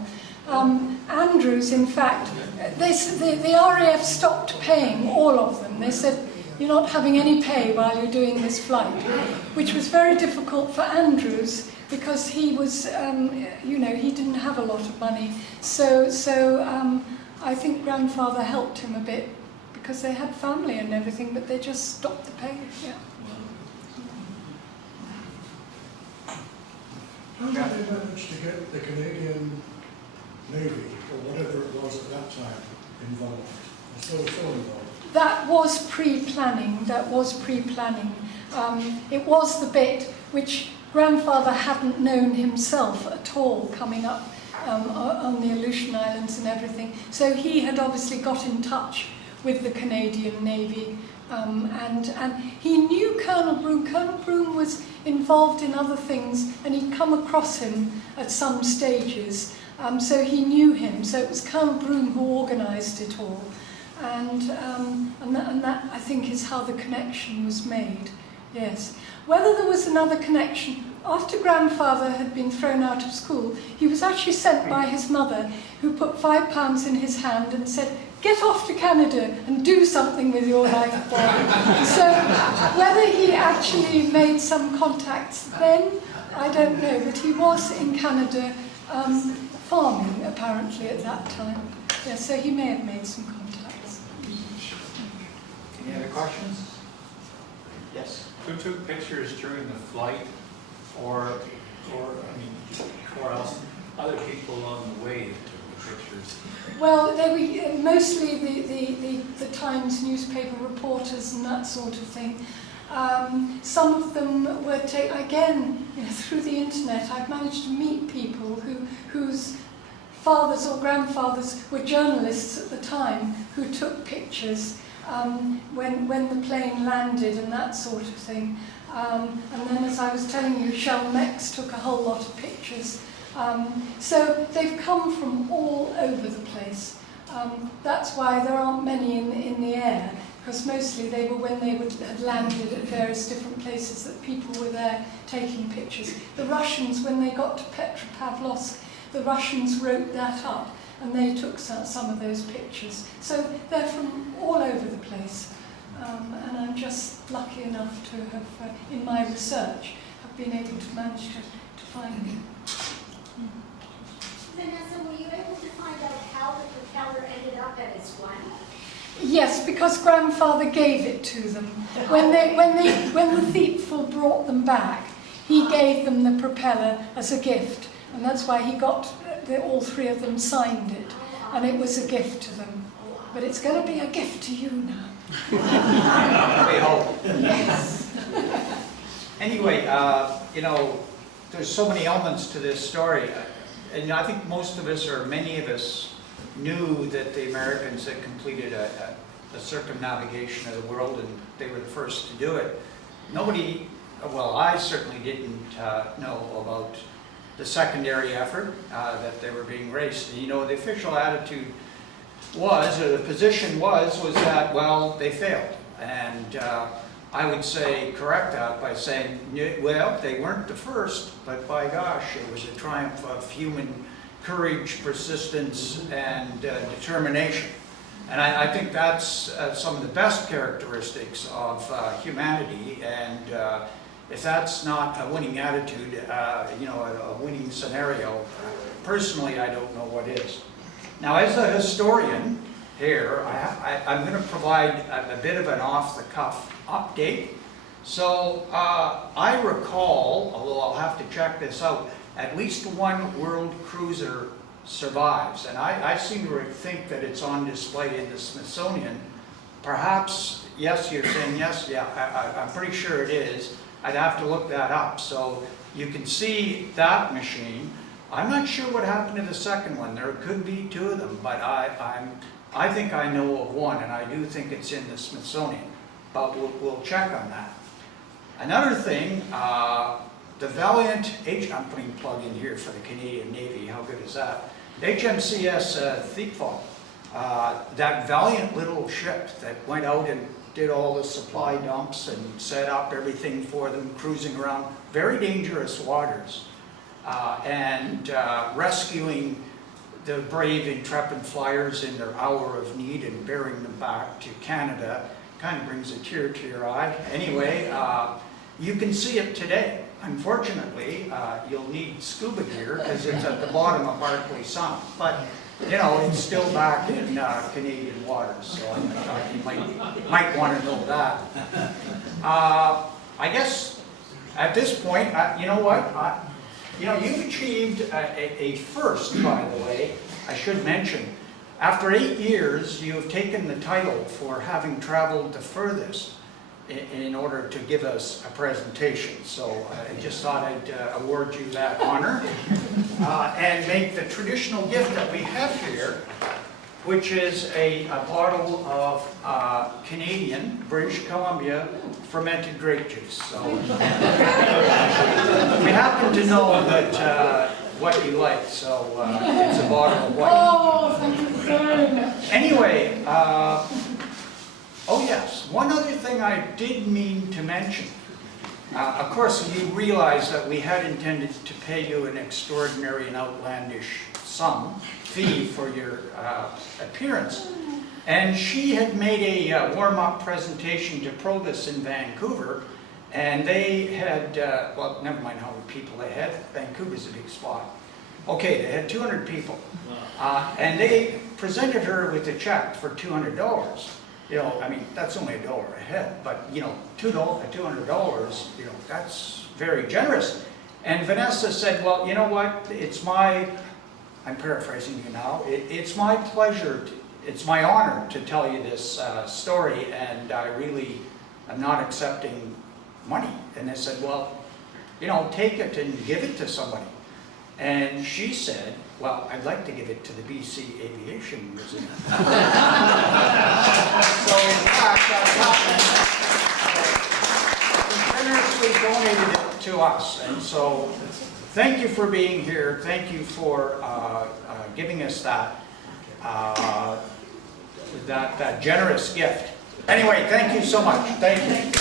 Andrews, in fact, the RAF stopped paying all of them. They said, you're not having any pay while you're doing this flight, which was very difficult for Andrews because he was, he didn't have a lot of money. So I think Grandfather helped him a bit because they had family and everything, but they just stopped the pay. Yeah. How did they manage to get the Canadian Navy, or whatever it was at that time, involved? Still involved? That was pre-planning. It was the bit which Grandfather hadn't known himself at all coming up on the Aleutian Islands and everything. So he had obviously got in touch with the Canadian Navy and he knew Colonel Broome. Colonel Broome was involved in other things, and he'd come across him at some stages, so he knew him. So it was Colonel Broom who organised it all, and that I think is how the connection was made. Yes. Whether there was another connection, after grandfather had been thrown out of school, he was actually sent by his mother, who put £5 in his hand and said, "Get off to Canada and do something with your life, boy." So whether he actually made some contacts then, I don't know, but he was in Canada farming apparently at that time. Yeah, so he may have made some contacts. Any other questions? Yes. Who took pictures during the flight, or else other people along the way that took the pictures? Well, they were mostly the Times newspaper reporters and that sort of thing. Some of them were again, through the internet. I've managed to meet people whose fathers or grandfathers were journalists at the time who took pictures when the plane landed and that sort of thing. And then, as I was telling you, Shell Mex took a whole lot of pictures. So they've come from all over the place. That's why there aren't many in the air, because mostly they were when they had landed at various different places that people were there taking pictures. The Russians, when they got to Petropavlovsk, the Russians wrote that up and they took some of those pictures. So they're from all over the place. And I'm just lucky enough to have, in my research, have been able to manage to find them. Vanessa, were you able to find out how the propeller ended up at its run? Yes, because grandfather gave it to them. When the thieful brought them back, he gave them the propeller as a gift, and that's why he got all three of them signed it, and it was a gift to them. But it's going to be a gift to you now. We hope. Yes. Anyway, there's so many elements to this story, and I think most of us, or many of us, knew that the Americans had completed a circumnavigation of the world, and they were the first to do it. Nobody, well, I certainly didn't know about the secondary effort, that they were being raced. And, the official attitude was, or the position was that, well, they failed. And I would say, correct that by saying, well, they weren't the first, but by gosh, it was a triumph of human courage, persistence, and determination. And I think that's some of the best characteristics of humanity. And if that's not a winning attitude, a winning scenario, personally, I don't know what is. Now, as a historian here, I'm going to provide a bit of an off-the-cuff update. So I recall, although I'll have to check this out, at least one world cruiser survives. And I seem to think that it's on display in the Smithsonian. Perhaps, yes, you're saying yes? Yeah, I'm pretty sure it is. I'd have to look that up. So you can see that machine. I'm not sure what happened to the second one. There could be two of them, but I think I know of one, and I do think it's in the Smithsonian. But we'll check on that. Another thing, the Valiant I'm putting a plug in here for the Canadian Navy. How good is that? HMCS Thiepval, that valiant little ship that went out and did all the supply dumps and set up everything for them, cruising around very dangerous waters. And rescuing the brave, intrepid flyers in their hour of need and bearing them back to Canada kind of brings a tear to your eye. Anyway, you can see it today. Unfortunately, you'll need scuba gear because it's at the bottom of Barclay Sound. But, it's still back in Canadian waters, so I thought you might want to know that. I guess at this point, you know what? You've achieved a first, by the way, I should mention. After 8 years, you have taken the title for having traveled the furthest in order to give us a presentation. So I just thought I'd award you that honor and make the traditional gift that we have here, which is a bottle of Canadian, British Columbia, fermented grape juice. So we happen to know that what you like, so it's a bottle of white. Oh, thank you very much. Anyway, oh yes, one other thing I did mean to mention. Of course, you realize that we had intended to pay you an extraordinary and outlandish fee for your appearance. And she had made a warm-up presentation to Probus in Vancouver, and they had, well, never mind how many people they had. Vancouver's a big spot. Okay, they had 200 people. And they presented her with a check for $200. You know, I mean, that's only $1 a head, but, you know, $200, you know, that's very generous. And Vanessa said, well, you know what, it's my, I'm paraphrasing you now, it's my pleasure, it's my honor to tell you this story, and I really am not accepting money. And they said, well, you know, take it and give it to somebody. And she said, well, I'd like to give it to the BC Aviation Museum. So in fact, she generously donated it to us. And so thank you for being here. Thank you for giving us that, that generous gift. Anyway, thank you so much. Thank you.